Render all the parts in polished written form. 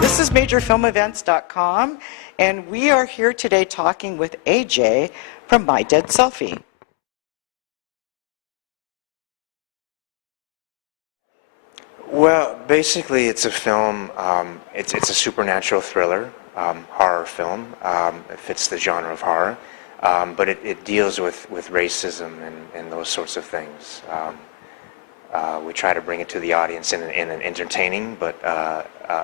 This is MajorFilmEvents.com, and we are here today talking with AJ from My Dead Selfie. Well, basically, it's a film. It's a supernatural thriller, horror film. It fits the genre of horror, but it deals with racism and those sorts of things. We try to bring it to the audience in an entertaining but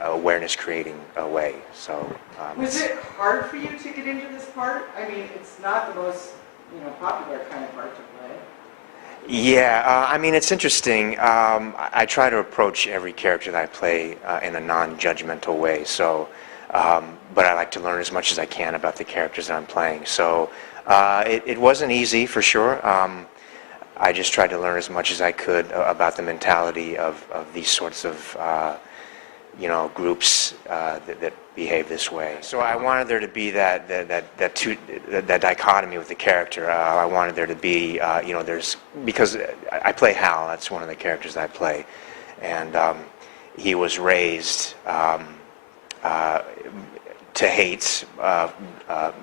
awareness-creating way. So, was it hard for you to get into this part? I mean, it's not the most popular kind of part to play. Yeah, I mean, it's interesting. I try to approach every character that I play in a non-judgmental way. So, but I like to learn as much as I can about the characters that I'm playing. So, it wasn't easy for sure. I just tried to learn as much as I could about the mentality of these sorts of groups that behave this way. So I wanted there to be that dichotomy with the character. I wanted there to be because I play Hal. That's one of the characters I play, and he was raised to hate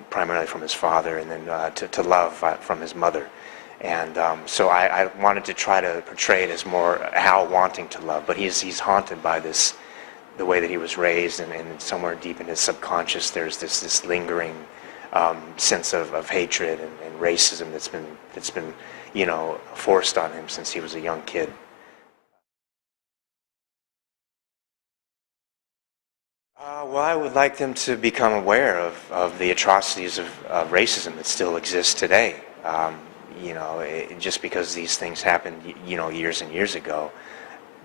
primarily from his father, and then to love from his mother. And so I wanted to try to portray it as more Hal wanting to love, but he's haunted by the way that he was raised, and somewhere deep in his subconscious there's this lingering sense of hatred and racism that's been forced on him since he was a young kid. Well, I would like them to become aware of the atrocities of racism that still exists today. Just because these things happened, years and years ago,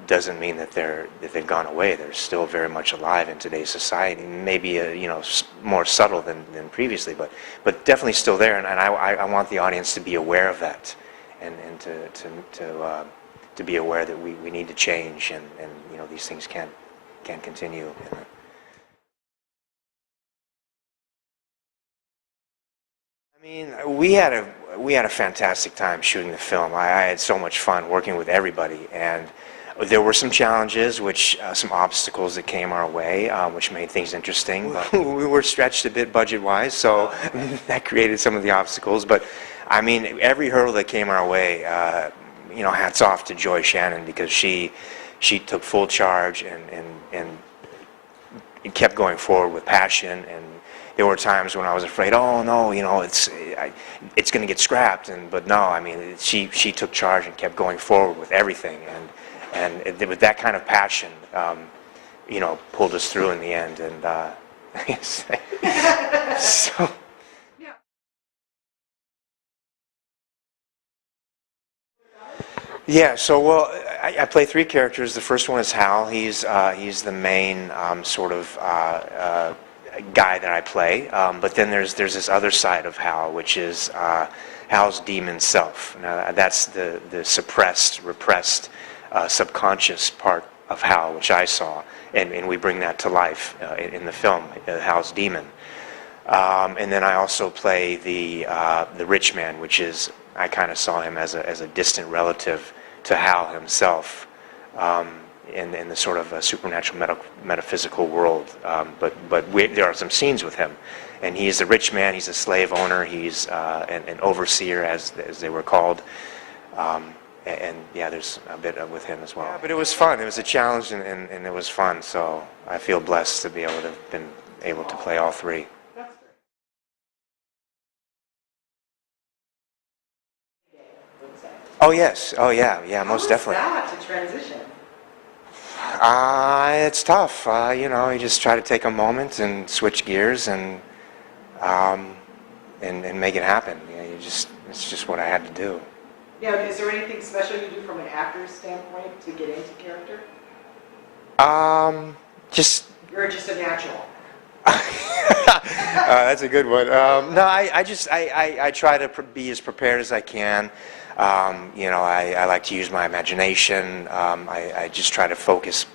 doesn't mean that they've gone away. They're still very much alive in today's society. Maybe more subtle than previously, but definitely still there. And I want the audience to be aware of that, and to be aware that we need to change, and these things can't continue. I mean, we had a fantastic time shooting the film. I had so much fun working with everybody, and there were some challenges, some obstacles that came our way, which made things interesting. But we were stretched a bit budget-wise, so that created some of the obstacles. But I mean, every hurdle that came our way, hats off to Joy Shannon, because she took full charge and kept going forward with passion. And there were times when I was afraid, oh no, it's going to get scrapped, but no, I mean, she took charge and kept going forward with everything, and with that kind of passion, pulled us through in the end, and so. Yeah, so well, I play three characters. The first one is Hal. He's the main sort of guy that I play, but then there's this other side of Hal, which is Hal's demon self. Now, that's the suppressed, repressed, subconscious part of Hal, which I saw, and we bring that to life in the film, Hal's demon. And then I also play the rich man, which is, I kind of saw him as a distant relative to Hal himself. In the sort of supernatural metaphysical world, but there are some scenes with him, and he's a rich man. He's a slave owner. He's an overseer, as they were called, and yeah, there's a bit with him as well. Yeah, but it was fun. It was a challenge, and it was fun. So I feel blessed to be able to play all three. Oh yes. Oh yeah. Most definitely. How was that to transition? It's tough. You just try to take a moment and switch gears and make it happen. It's just what I had to do. Yeah. Is there anything special you do from an actor's standpoint to get into character? You're just a natural. That's a good one. No, I try to be as prepared as I can. I like to use my imagination. I just try to focus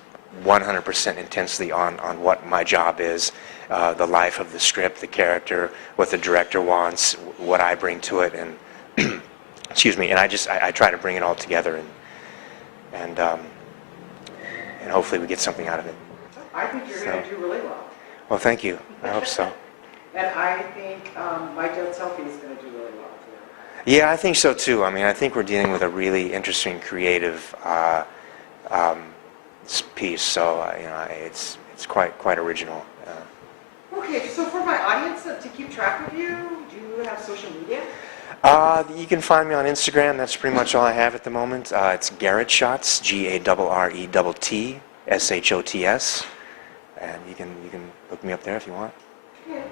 100% intensely on what my job is, the life of the script, the character, what the director wants, what I bring to it, and excuse me. And I try to bring it all together, and hopefully we get something out of it. I think you're going to do really well. Well, thank you. I hope so. And I think my Dead Selfie is going to do really well too. Yeah, I think so too. I mean, I think we're dealing with a really interesting, creative piece. So it's quite original. Okay, so for my audience to keep track of you, do you have social media? You can find me on Instagram. That's pretty much all I have at the moment. It's Garrett Shots, GarretShots, and you can look me up there if you want. Okay,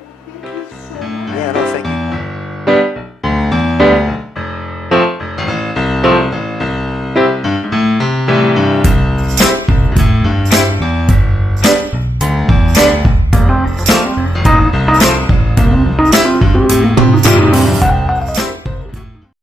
thank you so much. Yeah, no, thank you.